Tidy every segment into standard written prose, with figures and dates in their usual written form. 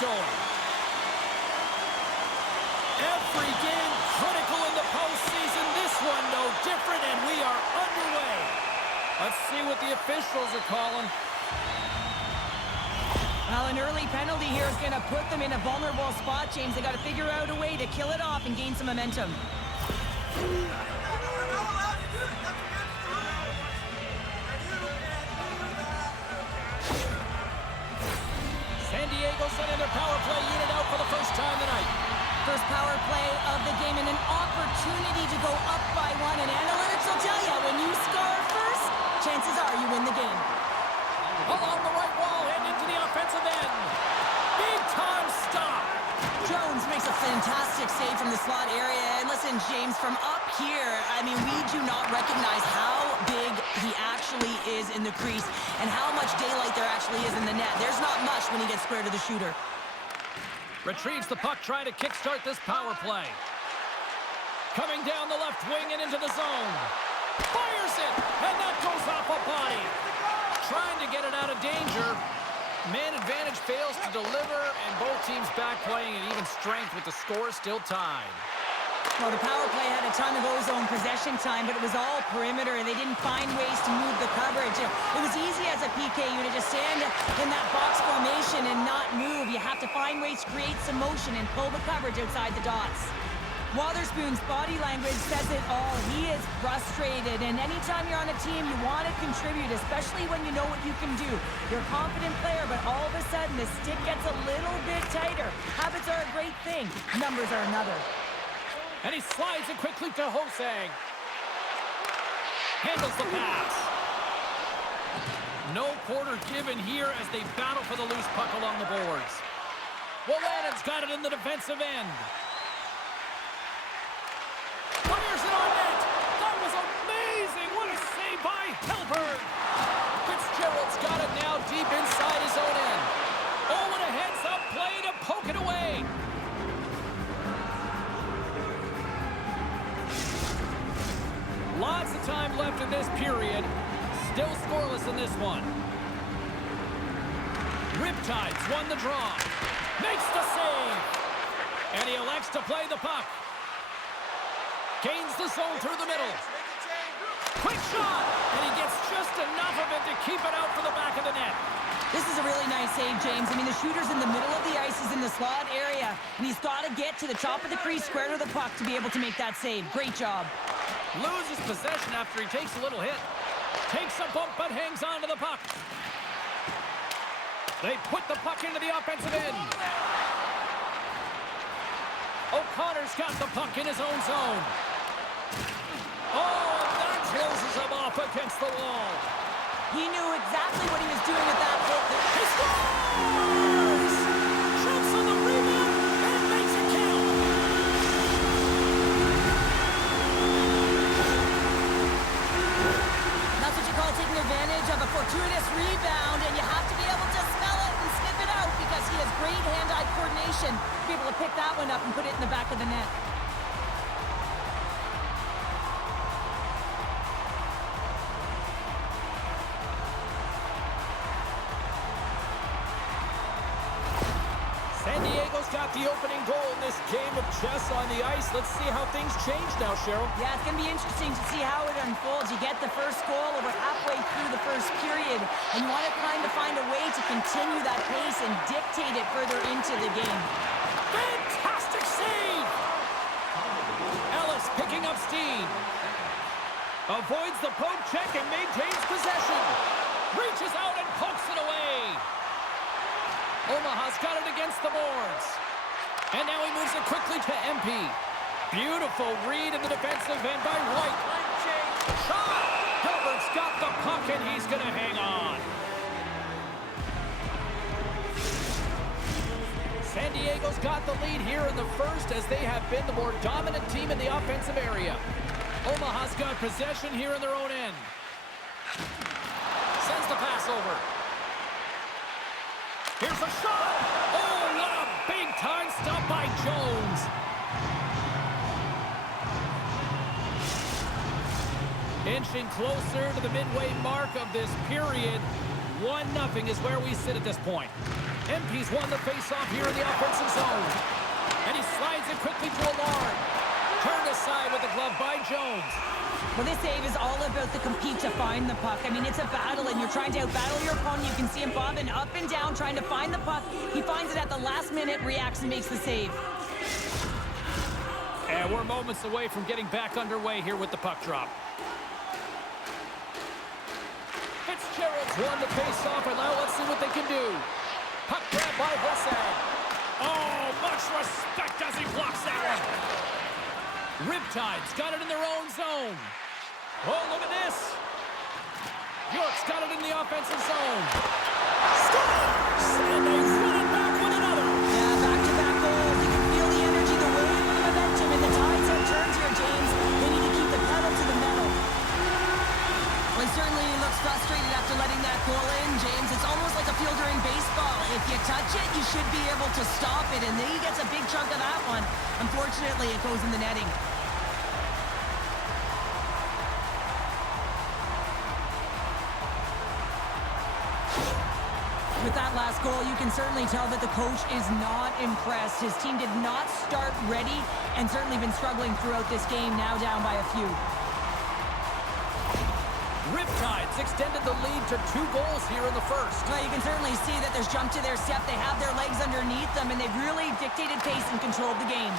going. Every game critical in the postseason. This one no different, and we are underway. Let's see what the officials are calling. Well, an early penalty here is going to put them in a vulnerable spot, James. They got to figure out a way to kill it off and gain some momentum. San Diego sending their power play unit out for the first time tonight. First power play of the game and an opportunity to go up by one. And analytics will tell you, when you score first, chances are you win the game. Along the right wall, heading into the offensive end. Big time stop. Jones makes a fantastic save from the slot area. And listen, James, from up here, I mean, we do not recognize how big he actually is in the crease and how much daylight there actually is in the net. There's not much when he gets square to the shooter. Retrieves the puck, trying to kickstart this power play. Coming down the left wing and into the zone. Fires it, and that goes off a body. Trying to get it out of danger. Man advantage fails to deliver, and both teams back playing at even strength with the score still tied. Well, the power play had a ton of ozone possession time, but it was all perimeter, and they didn't find ways to move the coverage. It was easy as a PK unit to stand in that box formation and not move. You have to find ways to create some motion and pull the coverage outside the dots. Wotherspoon's body language says it all. He is frustrated, and anytime you're on a team, you want to contribute, especially when you know what you can do. You're a confident player, but all of a sudden, the stick gets a little bit tighter. Habits are a great thing. Numbers are another. And he slides it quickly to Hosang. Handles the pass. No quarter given here as they battle for the loose puck along the boards. Willanen's got it in the defensive end. Fires it on net. That was amazing. What a save by Helberg. Fitzgerald's got it now deep inside his own end. Oh, and a heads-up play to poke it away. Lots of time left in this period. Still scoreless in this one. Riptide's won the draw. Makes the save. And he elects to play the puck. Gains the zone through the middle. Quick shot. And he gets just enough of it to keep it out for the back of the net. This is a really nice save, James. I mean, the shooter's in the middle of the ice. He's in the slot area. And he's got to get to the top of the crease, square to the puck to be able to make that save. Great job. Loses possession after he takes a little hit. Takes a bump but hangs on to the puck. They put the puck into the offensive end. O'Connor's got the puck in his own zone. Oh, and that closes him off against the wall. He knew exactly what he was doing with that hit. He scores! Jumps on the rebound and makes it count. That's what you call taking advantage of a fortuitous rebound, and you have to be able to smell it and sniff it out because he has great hand-eye coordination to be able to pick that one up and put it in the back of the net. San Diego's got the opening goal in this game of chess on the ice. Let's see how things change now, Cheryl. Yeah, it's going to be interesting to see how it unfolds. You get the first goal over halfway through the first period, and you want to kind of find a way to continue that pace and dictate it further into the game. Fantastic save! Ellis picking up steam. Avoids the poke check and maintains possession. Reaches out and pokes it away. Omaha's got it against the boards. And now he moves it quickly to MP. Beautiful read in the defensive end by White. Shot! Hilbert's got the puck and he's going to hang on. San Diego's got the lead here in the first as they have been the more dominant team in the offensive area. Omaha's got possession here in their own end. Sends the pass over. Here's a shot! Oh, what a big-time stop by Jones! Inching closer to the midway mark of this period. 1-0 is where we sit at this point. MP's won the face-off here in the offensive zone. And he slides it quickly to Allard. Turned aside with the glove by Jones. Well, this save is all about the compete to find the puck. I mean, it's a battle, and you're trying to outbattle your opponent. You can see him bobbing up and down, trying to find the puck. He finds it at the last minute, reacts, and makes the save. And we're moments away from getting back underway here with the puck drop. Fitzgerald's won the face-off, and now let's see what they can do. Puck grab by Hosang. Oh, much respect as he blocks that one. Riptide's got it in their own zone. Oh, look at this. York's got it in the offensive zone. Scores! And they win it back with another. Yeah, back-to-back goals. You can feel the energy, the wave, and the momentum, and the tides have turned here, James. They need to keep the pedal to the metal. Well, he certainly looks frustrated after letting that goal in, James. It's almost like a fielder in baseball. If you touch it, you should be able to stop it, and then he gets a big chunk of that one. Unfortunately, it goes in the netting. With that last goal, you can certainly tell that the coach is not impressed. His team did not start ready and certainly been struggling throughout this game, now down by a few. Riptide's extended the lead to 2 goals here in the first. Well, you can certainly see that there's jump to their step. They have their legs underneath them, and they've really dictated pace and controlled the game.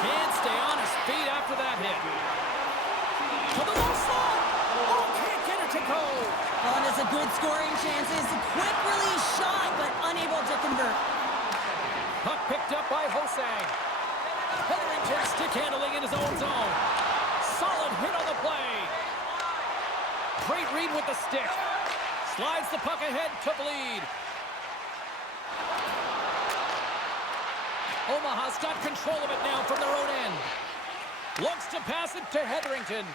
Can't stay on his feet after that hit. To the low slot. Oh, can't get it to go. Well, and it's a good scoring chances. Quick release shot, but unable to convert. Puck picked up by Hosang. Hetherington stick handling in his own zone. Solid hit on the play. Great read with the stick. Slides the puck ahead to bleed. Omaha's got control of it now from their own end. Looks to pass it to Hetherington.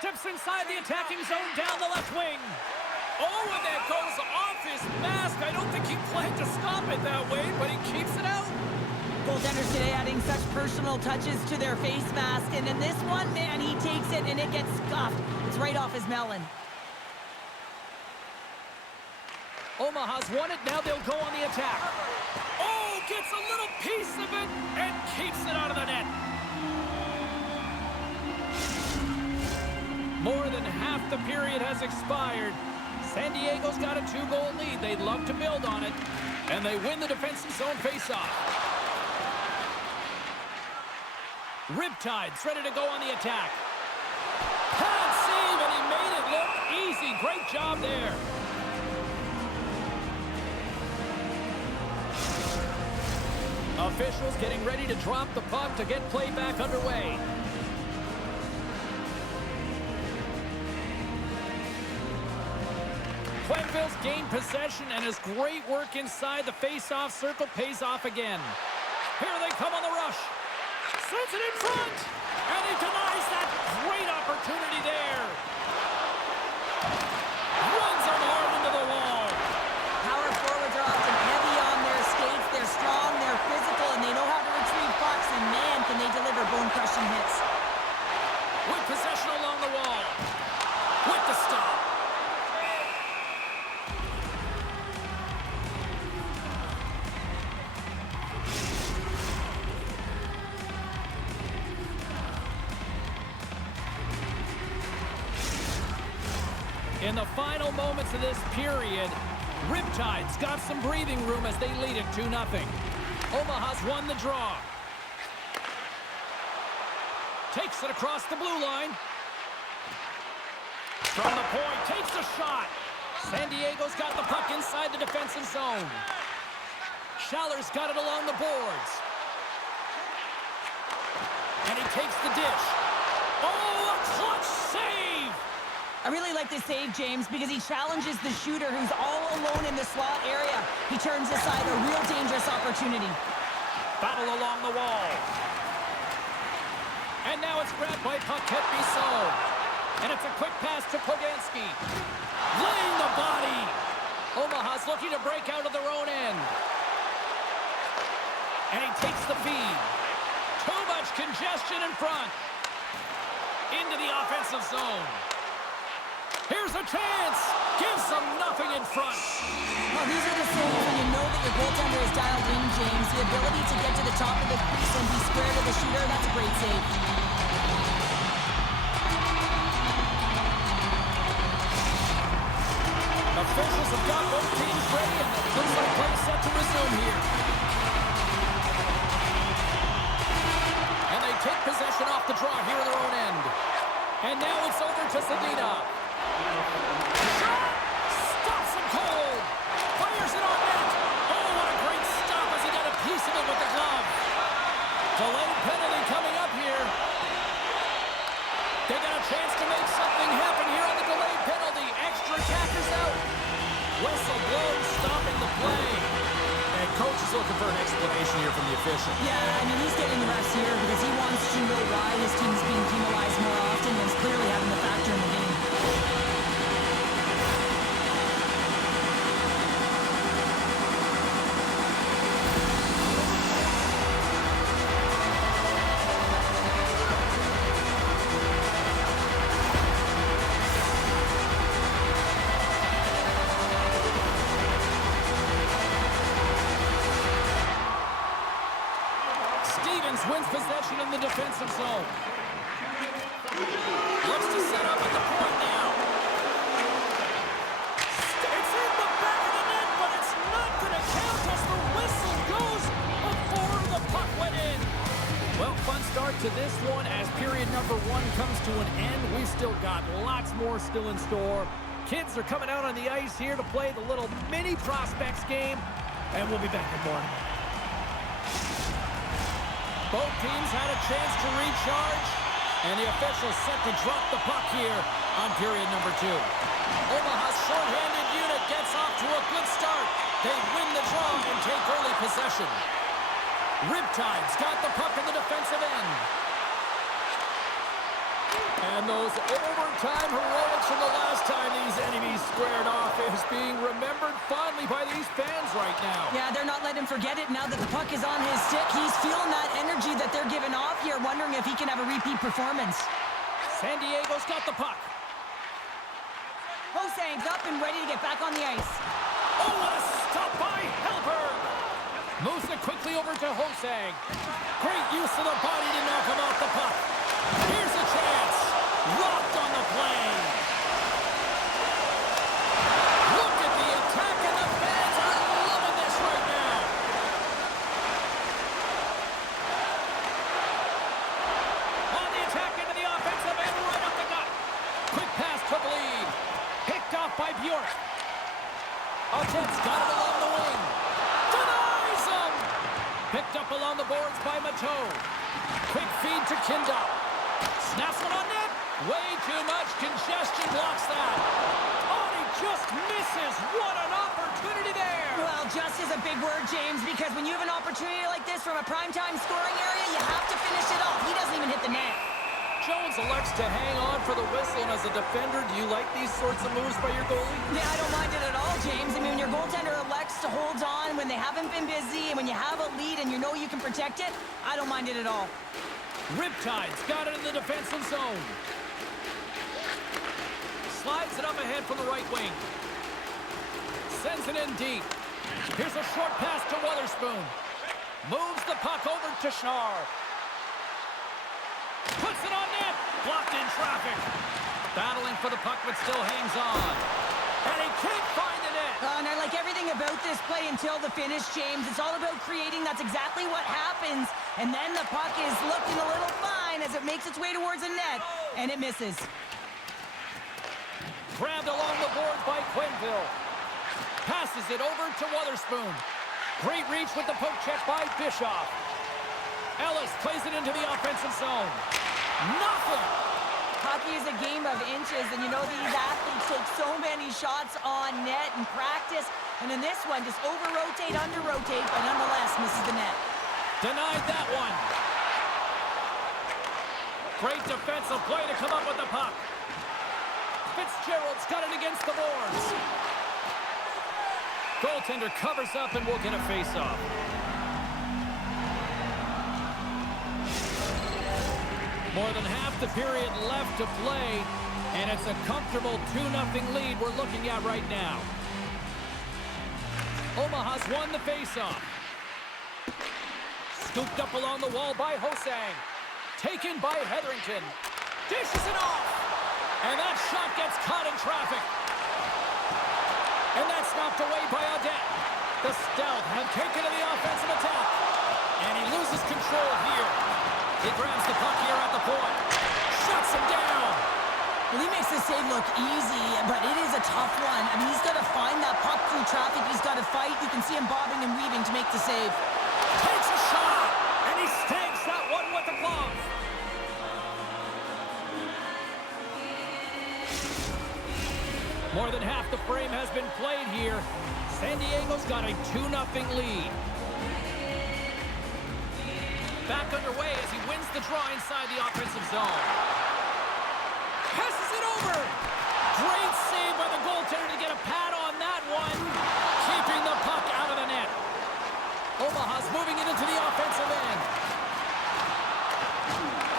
Steps inside the attacking zone down the left wing. Oh, and that goes off his mask. I don't think he planned to stop it that way, but he keeps it out. Goaltenders today adding such personal touches to their face mask. And in this one, man, he takes it and it gets scuffed. It's right off his melon. Omaha's won it. Now they'll go on the attack. Oh, gets a little piece of it and keeps it out of the net. More than half the period has expired. San Diego's got a 2-goal lead. They'd love to build on it. And they win the defensive zone faceoff. Riptide's ready to go on the attack. Pad save, and he made it look easy. Great job there. Officials getting ready to drop the puck to get play back underway. Quenneville's gained possession, and his great work inside the face-off circle pays off again. Here they come on the rush. Sends it in front, and he denies that great opportunity there. Runs him hard into the wall. Power forwards are often heavy on their skates. They're strong, they're physical, and they know how to retrieve pucks, and man, can they deliver bone-crushing hits. With possession along the wall. With the stop. In the final moments of this period, Riptide's got some breathing room as they lead it 2-0. Omaha's won the draw. Takes it across the blue line. From the point, takes a shot. San Diego's got the puck inside the defensive zone. Schaller's got it along the boards. And he takes the dish. Oh, a clutch save! I really like this save, James, because he challenges the shooter who's all alone in the slot area. He turns aside a real dangerous opportunity. Battle along the wall. And now it's grabbed by Paquette Bissau. And it's a quick pass to Poganski. Laying the body. Omaha's looking to break out of their own end. And he takes the feed. Too much congestion in front. Into the offensive zone. Here's a chance. Gives them nothing in front. Well, these are the saves when you know that your goaltender is dialed in, James. The ability to get to the top of the crease and be square to the shooter, that's a great save. Officials have got both teams ready, and it looks like play is set to resume here. And they take possession off the draw here in their own end. And now it's over to Zadina. Shot! Stops him cold. Fires it on net. Oh, what a great stop as he got a piece of it with the glove. Delayed penalty coming up here. They got a chance to make something happen here on the delayed penalty. Extra attackers out. Whistle blown, stopping the play. And coach is looking for an explanation here from the official. Yeah, I mean, he's getting the refs here because he wants to know why his team's being penalized more often than is clearly having the factor in the game. Wins possession in the defensive zone. Looks to set up at the point now. It's in the back of the net, but it's not going to count as the whistle goes before the puck went in. Well, fun start to this one as period number 1 comes to an end. We've still got lots more still in store. Kids are coming out on the ice here to play the little mini prospects game, and we'll be back in more. Both teams had a chance to recharge, and the officials set to drop the puck here on period number 2. Omaha's short-handed unit gets off to a good start. They win the draw and take early possession. Riptide's got the puck in the defensive end. And those overtime heroics from the last time these enemies squared off is being remembered fondly by these fans right now. Yeah, they're not letting him forget it now that the puck is on his stick. He's feeling that energy that they're giving off here, wondering if he can have a repeat performance. San Diego's got the puck. Hosang's up and ready to get back on the ice. Oh, what a stop by Helberg! Moves it quickly over to Hosang. Great use of the body to knock him off the puck. Here's a chance. Rocked on the play. Look at the attack, and the fans are loving this right now. On the attack into the offensive end, right up the gut. Quick pass to the lead. Picked off by Bjork. Artette's got it along the wing. Denies him. Picked up along the boards by Mateau. Quick feed to Kindall. Snaps one on net. Way too much congestion blocks that. Oh, he just misses. What an opportunity there. Well, just is a big word, James, because when you have an opportunity like this from a primetime scoring area, you have to finish it off. He doesn't even hit the net. Jones elects to hang on for the whistle, and as a defender, do you like these sorts of moves by your goalie? Yeah, I don't mind it at all, James. I mean, when your goaltender elects to hold on when they haven't been busy, and when you have a lead and you know you can protect it, I don't mind it at all. Riptide's got it in the defensive zone. Slides it up ahead from the right wing. Sends it in deep. Here's a short pass to Wotherspoon. Moves the puck over to Schnarr. Puts it on net. Blocked in traffic. Battling for the puck, but still hangs on. And he can't find the net. And I like everything about this play until the finish, James. It's all about creating. That's exactly what happens. And then the puck is looking a little fine as it makes its way towards the net. And it misses. Grabbed along the boards by Quenneville. Passes it over to Wotherspoon. Great reach with the poke check by Bischoff. Ellis plays it into the offensive zone. Nothing! Hockey is a game of inches, and you know these athletes take so many shots on net in practice. And in this one, just over-rotate, under-rotate, but nonetheless misses the net. Denied that one. Great defensive play to come up with the puck. Fitzgerald's got it against the boards. Goaltender covers up and will get a face-off. More than half the period left to play. And it's a comfortable 2-0 lead we're looking at right now. Omaha's won the faceoff. Scooped up along the wall by Hosang. Taken by Hetherington. Dishes it off. And that shot gets caught in traffic. And that's knocked away by Audette. The Stealth have taken to the offensive attack. And he loses control here. He grabs the puck here at the point. Shuts him down. Well, he makes the save look easy, but it is a tough one. I mean, he's got to find that puck through traffic. He's got to fight. You can see him bobbing and weaving to make the save. Takes a shot, and he stakes that one with the glove. More than half the frame has been played here. San Diego's got a 2-0 lead. Back underway as he wins the draw inside the offensive zone. Passes it over. Great save by the goaltender to get a pad on that one. Keeping the puck out of the net. Omaha's moving it into the offensive end.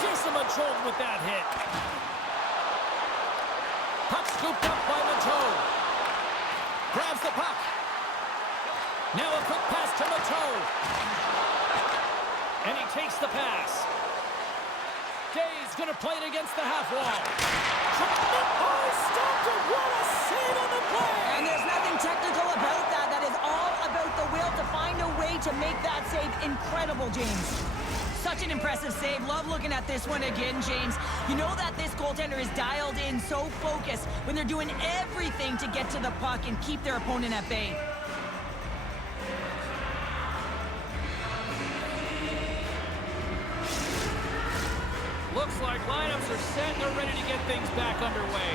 Gives him a jolt with that hit. Puck scooped up by Mateau. Grabs the puck. Now a quick pass to Mateau. And he takes the pass. Day's going to play it against the half wall. Oh, stopped it. What a save on the play. And there's nothing technical about that. That is all about the will to find a way to make that save incredible, James. Such an impressive save. Love looking at this one again, James. You know that this goaltender is dialed in, so focused when they're doing everything to get to the puck and keep their opponent at bay. Looks like lineups are set and they're ready to get things back underway.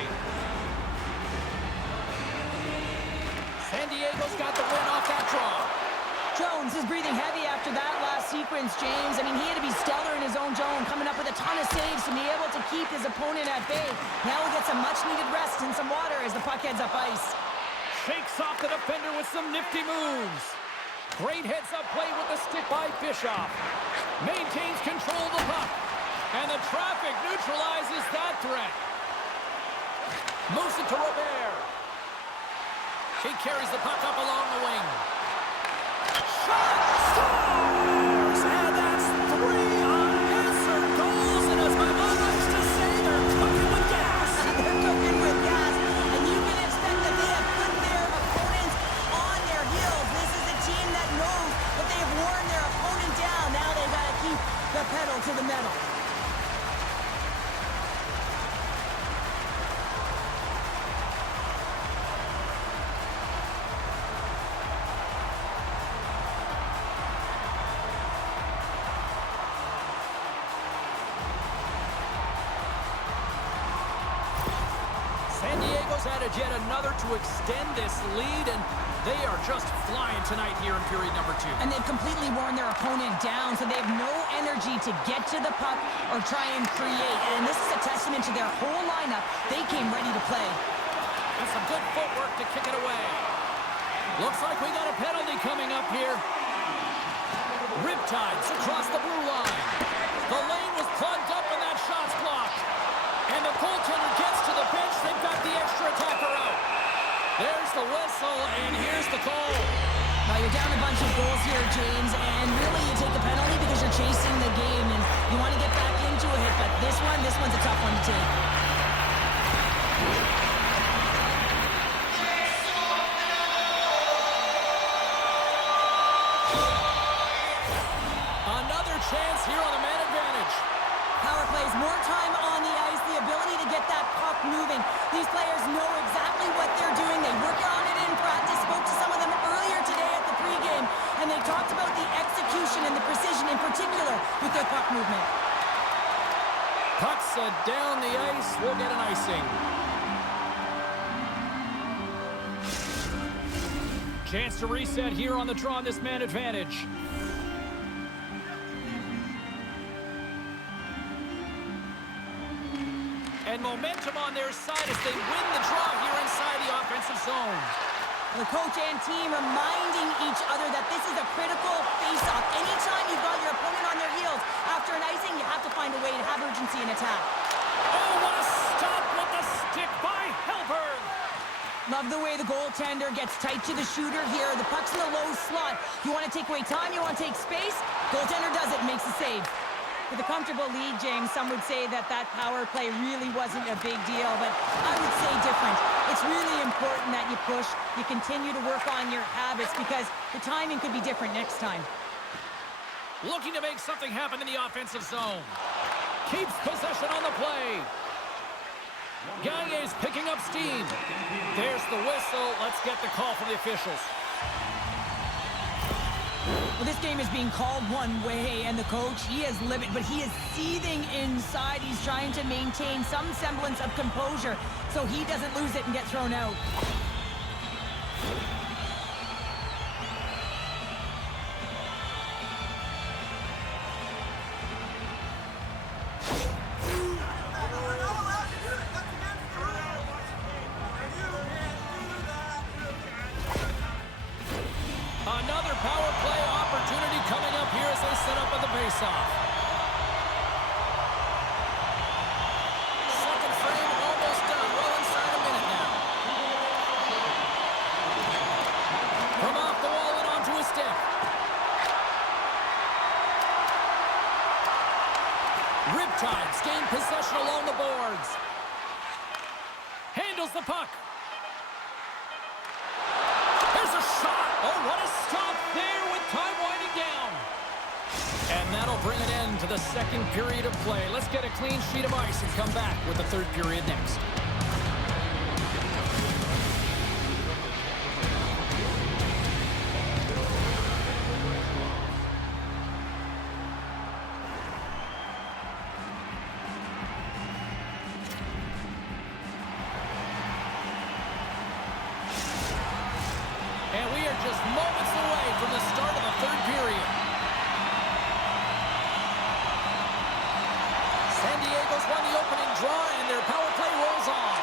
San Diego's got the win off that draw. Jones is breathing heavy after that last sequence, James. I mean, he had to be stellar in his own zone, coming up with a ton of saves to be able to keep his opponent at bay. Now he gets some much-needed rest and some water as the puck heads up ice. Shakes off the defender with some nifty moves. Great heads-up play with the stick by Bischoff. Maintains control of the puck. And the traffic neutralizes that threat. Moves it to Robert. He carries the puck up along the wing. Shot! Scores! And that's 3 unanswered goals. And as my mom likes to say, they're cooking with gas. They're cooking with gas. And you can expect that they have put their opponents on their heels. This is a team that knows that they have worn their opponent down. Now they've got to keep the pedal to the metal. Added yet another to extend this lead, and they are just flying tonight here in period number 2. And they've completely worn their opponent down, so they have no energy to get to the puck or try and create. And this is a testament to their whole lineup. They came ready to play. And some good footwork to kick it away. Looks like we got a penalty coming up here. Riptides across the blue line. The lane was plugged up and that shot's blocked. And the goaltender gets to the bench. They've got the extra attacker out. There's the whistle, and here's the call. Now, you're down a bunch of goals here, James, and really you take the penalty because you're chasing the game, and you want to get back into a hit, but this one's a tough one to take. Another chance here on the man advantage. Power plays, more time on the ice, the ability to get that puck moving. These players know exactly what they're doing. They work on it in practice. Spoke to some of them earlier today at the pregame, and they talked about the execution and the precision in particular with their puck movement. Puck's down the ice. We'll get an icing. Chance to reset here on the draw on this man advantage. And momentum on their side as they win the draw here inside the offensive zone. The coach and team reminding each other that this is a critical face-off. Anytime you've got your opponent on their heels after an icing, you have to find a way to have urgency and attack. Oh, what a stop with the Love the way the goaltender gets tight to the shooter here. The puck's in the low slot. You want to take away time, you want to take space. Goaltender does it, makes the save. With a comfortable lead, James, some would say that power play really wasn't a big deal, but I would say different. It's really important that you push, you continue to work on your habits because the timing could be different next time. Looking to make something happen in the offensive zone. Keeps possession on the play. Gagne's picking up steam. There's the whistle. Let's get the call from the officials. Well, this game is being called one way, and the coach, he is livid, but he is seething inside. He's trying to maintain some semblance of composure so he doesn't lose it and get thrown out. Another power play opportunity coming up here as they set up at the faceoff. Second frame almost done. Well inside a minute now. From off the wall and onto a stick. Riptide's gain possession along the boards. Handles the puck. There's a shot. Oh, what a stop there with time winding down. And that'll bring an end to the second period of play. Let's get a clean sheet of ice and come back with the third period next. And we are just moments away from the start of the third period. San Diego's won the opening draw, and their power play rolls on.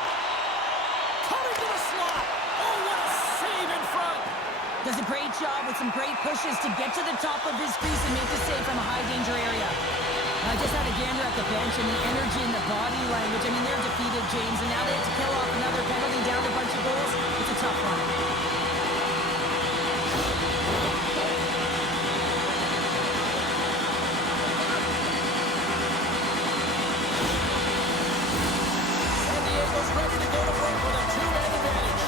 Coming to the slot. Oh, what a save in front. Does a great job with some great pushes to get to the top of his crease and make the save from a high-danger area. I just had a gander at the bench, and the energy and the body language, I mean, they're defeated, James, and now they have to kill off another penalty down a bunch of goals. It's a tough one. Ready to go to work with a two-man advantage.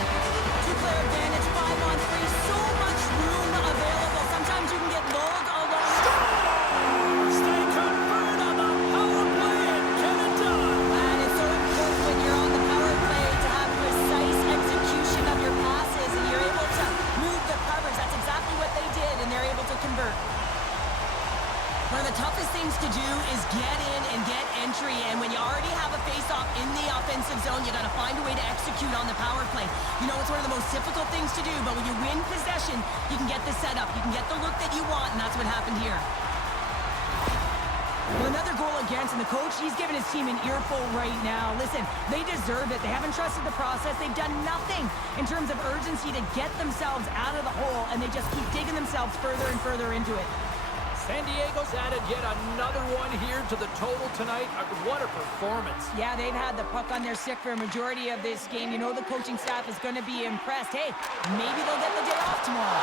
Two-player advantage, 5-on-3, so much room available. Sometimes you can get lulled along. Scores! They convert on the power play and get it done. And it's so important when you're on the power play to have precise execution of your passes and you're able to move the coverage. That's exactly what they did, and they're able to convert. One of the toughest things to do is get in and get entry, and when you already have a face-off in the offensive zone, you got to find a way to execute on the power play. You know, it's one of the most difficult things to do, but when you win possession, you can get the setup, you can get the look that you want, and that's what happened here. Well, another goal against, and the coach, he's given his team an earful right now. Listen, they deserve it. They haven't trusted the process. They've done nothing in terms of urgency to get themselves out of the hole, and they just keep digging themselves further and further into it. San Diego's added yet another one here to the total tonight. What a performance. Yeah, they've had the puck on their stick for a majority of this game. You know the coaching staff is going to be impressed. Hey, maybe they'll get the day off tomorrow.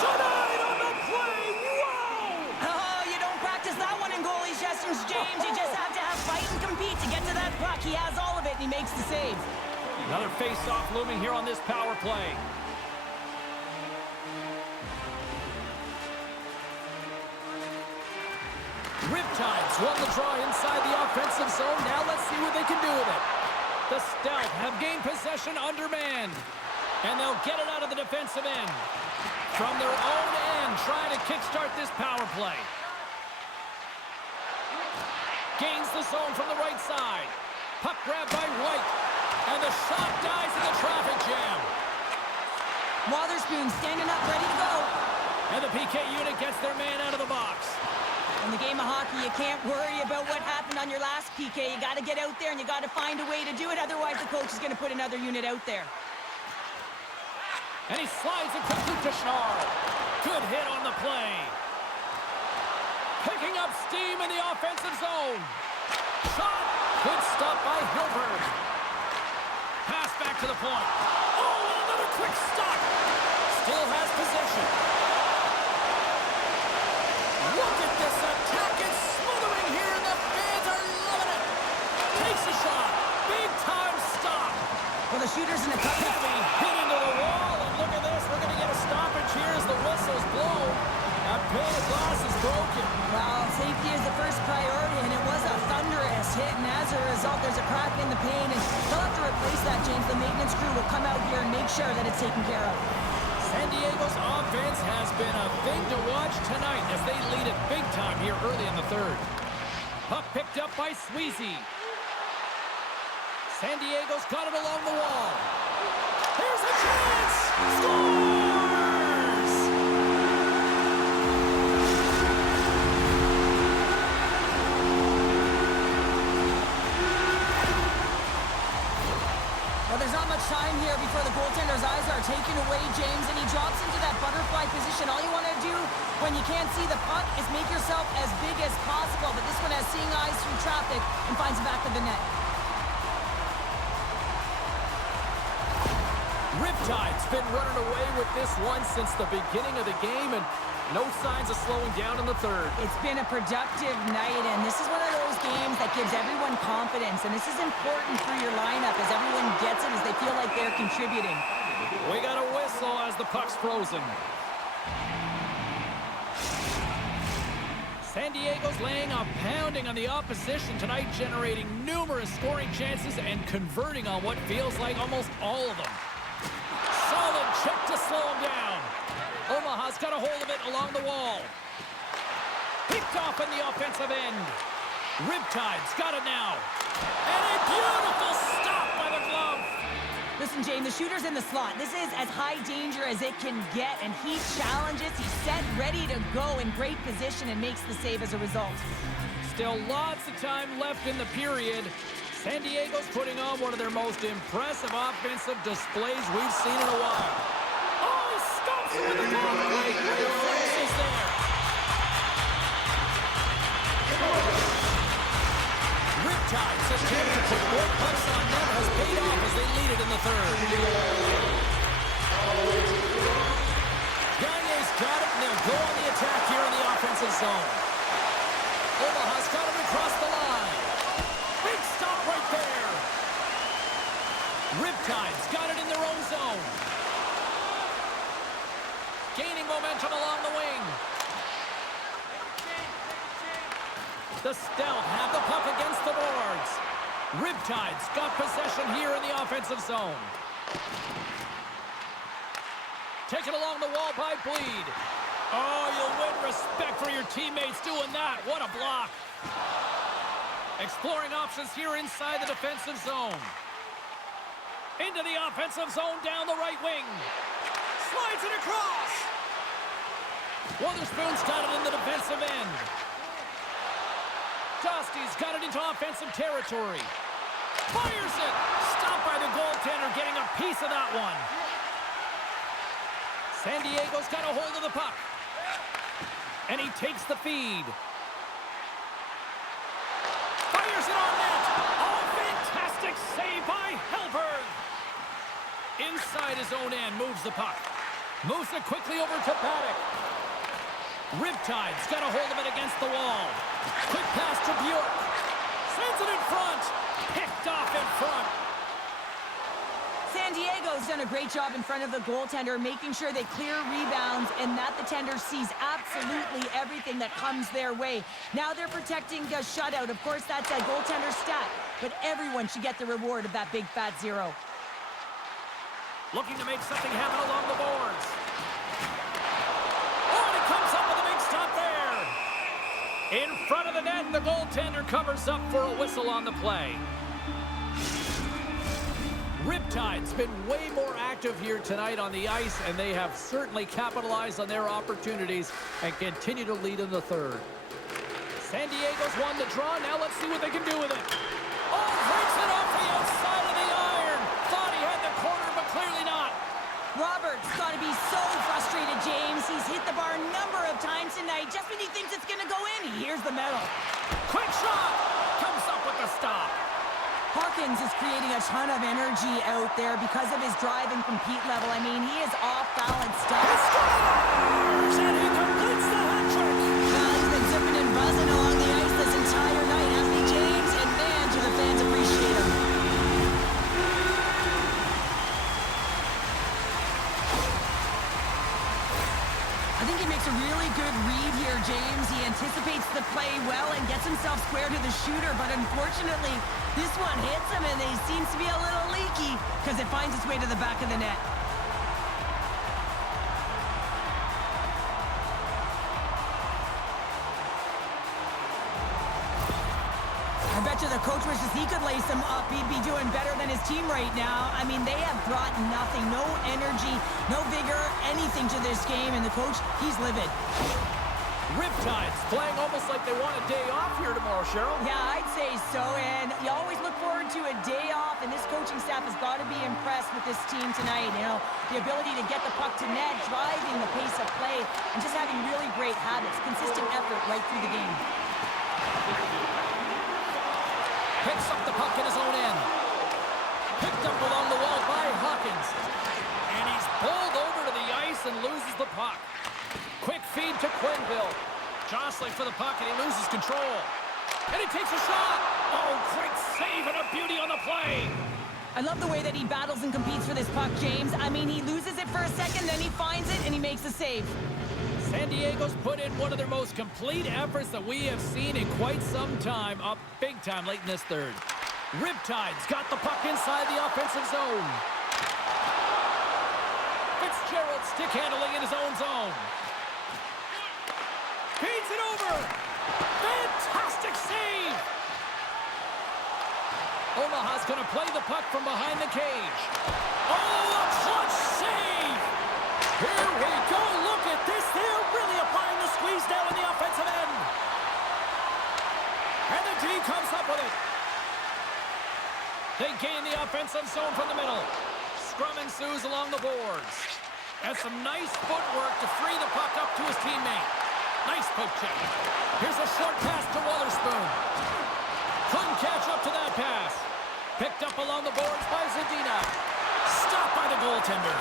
Tonight on the play, wow! Oh, you don't practice that one in goalie sessions, James. You just have to have fight and compete to get to that puck. He has all of it, and he makes the save. Another face-off looming here on this power play. Riptides won the draw inside the offensive zone. Now let's see what they can do with it. The Stealth have gained possession undermanned. And they'll get it out of the defensive end. From their own end, trying to kickstart this power play. Gains the zone from the right side. Puck grabbed by White. And the shot dies in the traffic jam. Wotherspoon standing up, ready to go. And the PK unit gets their man out of the box. In the game of hockey, you can't worry about what happened on your last PK. You got to get out there, and you got to find a way to do it. Otherwise, the coach is going to put another unit out there. And he slides it quickly to Schnarr. Good hit on the play. Picking up steam in the offensive zone. Shot. Good stop by Hilbert. Pass back to the point. Oh, shooters in a couple. Heavy hit into the wall, and look at this. We're going to get a stoppage here as the whistle's blown. That pane of glass is broken. Well, safety is the first priority, and it was a thunderous hit, and as a result, there's a crack in the pane, and they'll have to replace that, James. The maintenance crew will come out here and make sure that it's taken care of. San Diego's offense has been a thing to watch tonight as they lead it big time here early in the third. Puck picked up by Sweezy. San Diego's got it along the wall. Here's a chance! Scores! Well, there's not much time here before the goaltender's eyes are taken away, James, and he drops into that butterfly position. All you want to do when you can't see the puck is make yourself as big as possible, but this one has seeing eyes through traffic and finds the back of the net. Riptide's been running away with this one since the beginning of the game, and no signs of slowing down in the third. It's been a productive night, and this is one of those games that gives everyone confidence, and this is important for your lineup as everyone gets it, as they feel like they're contributing. We got a whistle as the puck's frozen. San Diego's laying a pounding on the opposition tonight, generating numerous scoring chances and converting on what feels like almost all of them. Solid check to slow him down. Omaha's got a hold of it along the wall. Picked off in the offensive end. Riptide's got it now. And a beautiful stop by the glove. Listen, Jane, the shooter's in the slot. This is as high danger as it can get, and he challenges. He's set, ready to go in great position, and makes the save as a result. Still lots of time left in the period. San Diego's putting on one of their most impressive offensive displays we've seen in a while. Oh, he stops it with the ball. Great reflexes there. Riptide's attempt to put more pucks on net has paid off as they lead it in the third. Gagne's got it, and they'll go on the attack here in the offensive zone. Omaha's got it across the line. Big stop right there. Riptide's got it in their own zone. Gaining momentum along the wing. The Stealth have the puck against the boards. Riptide's got possession here in the offensive zone. Taken along the wall by Bleed. Oh, you'll win respect for your teammates doing that. What a block. Exploring options here inside the defensive zone. Into the offensive zone down the right wing. Slides it across. Wotherspoon's got it in the defensive end. Dusty's got it into offensive territory. Fires it. Stopped by the goaltender, getting a piece of that one. San Diego's got a hold of the puck. And he takes the feed. Fires it on net. Oh, fantastic save by Hellberg. Inside his own end, moves the puck. Moves it quickly over to Paddock. Riptide's got a hold of it against the wall. Quick pass to Bjork. Sends it in front. Picked off in front. San Diego's done a great job in front of the goaltender, making sure they clear rebounds and that the tender sees absolutely everything that comes their way. Now they're protecting a shutout. Of course, that's a goaltender stat, but everyone should get the reward of that big fat zero. Looking to make something happen along the boards. Oh, and he comes up with a big stop there. In front of the net, the goaltender covers up for a whistle on the play. Riptide's been way more active here tonight on the ice, and they have certainly capitalized on their opportunities and continue to lead in the third. San Diego's won the draw. Now let's see what they can do with it. Oh, breaks it off the outside of the iron. Thought he had the corner, but clearly not. Robert's got to be so frustrated, James. He's hit the bar a number of times tonight. Just when he thinks it's going to go in, he hears the metal. Quick shot. Comes up with the stop. Hawkins is creating a ton of energy out there because of his drive and compete level. I mean, he is off-balance stuff. He scores! And he completes the hat trick. He's been zipping and buzzing along the ice this entire night, hasn't he, James? And man, do the fans appreciate him. James. He anticipates the play well and gets himself square to the shooter, but unfortunately, this one hits him, and he seems to be a little leaky because it finds its way to the back of the net. I bet you the coach wishes he could lace him up. He'd be doing better than his team right now. I mean, they have brought nothing, no energy, no vigor, anything to this game, and the coach, he's livid. Riptide's playing almost like they want a day off here tomorrow, Cheryl. Yeah, I'd say so, and you always look forward to a day off, and this coaching staff has got to be impressed with this team tonight. You know, the ability to get the puck to net, driving the pace of play, and just having really great habits, consistent effort right through the game. Picks up the puck in his own end. Picked up along the wall by Hawkins. And he's bowled over to the ice and loses the puck. Quick feed to Quenville. Jostling for the puck, and he loses control. And he takes a shot. Oh, quick save and a beauty on the play. I love the way that he battles and competes for this puck, James. I mean, he loses it for a second, then he finds it, and he makes the save. San Diego's put in one of their most complete efforts that we have seen in quite some time, up big time late in this third. Riptide's got the puck inside the offensive zone. Fitzgerald stick handling in his own zone. Feeds it over. Fantastic save. Omaha's going to play the puck from behind the cage. Oh, a clutch save. Here we go. Look at this. They're really applying the squeeze now in the offensive end. And the D comes up with it. They gain the offensive zone from the middle. Scrum ensues along the boards. And some nice footwork to free the puck up to his teammate. Nice poke check. Here's a short pass to Wotherspoon. Couldn't catch up to that pass. Picked up along the boards by Zadina. Stopped by the goaltender.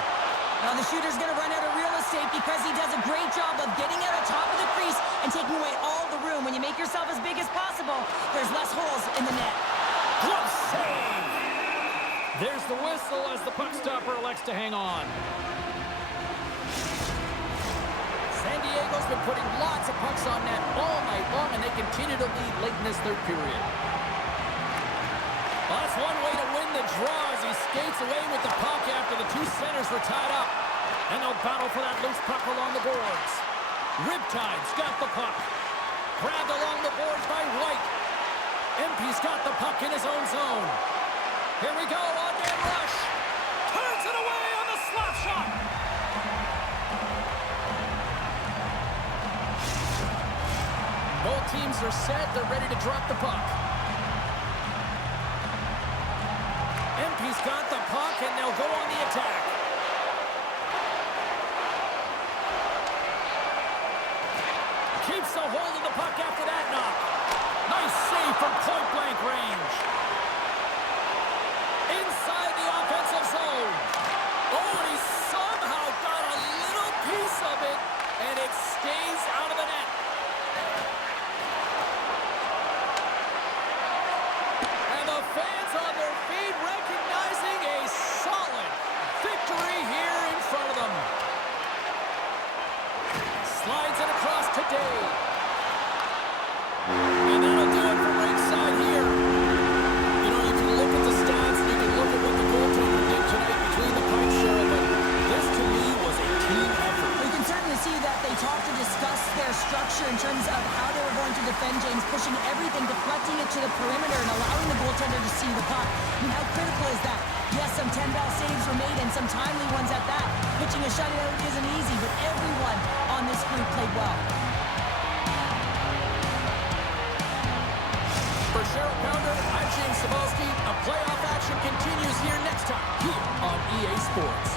Now the shooter's going to run out of real estate because he does a great job of getting out on top of the crease and taking away all the room. When you make yourself as big as possible, there's less holes in the net. Glove save! There's the whistle as the puck stopper elects to hang on. San Diego's been putting lots of pucks on net all night long, and they continue to lead late in this third period. Well, that's one way to win the draw as he skates away with the puck after the two centers were tied up. And they'll battle for that loose puck along the boards. Riptide's got the puck. Grabbed along the boards by White. MP's got the puck in his own zone. Here we go, on-man rush. Turns it away on the slap shot. Both teams are set. They're ready to drop the puck. MP's got the puck, and they'll go on the attack. Keeps a hold of the puck after that knock. Nice save from point-blank range. Inside the offensive zone. Oh, and he somehow got a little piece of it, and it stays out of the net. And the fans on their feet recognizing a solid victory here in front of them. Slides it across today. And that'll do it from ringside here. You know, you can look at the stats, and you can look at what the goaltender did tonight between the pipes, Cheryl, but this to me was a team effort. You can certainly see that they talked to discuss their structure in terms of how they were going to defend James, pushing everything, deflecting it to the perimeter, and allowing the goaltender to see the puck. I mean, how critical is that? Yes, some 10-ball saves were made, and some timely ones at that. Pitching a shutout isn't easy, but everyone on this group played well. For Cheryl Pounder, I'm James Cebulski. A playoff action continues here next time, here on EA Sports.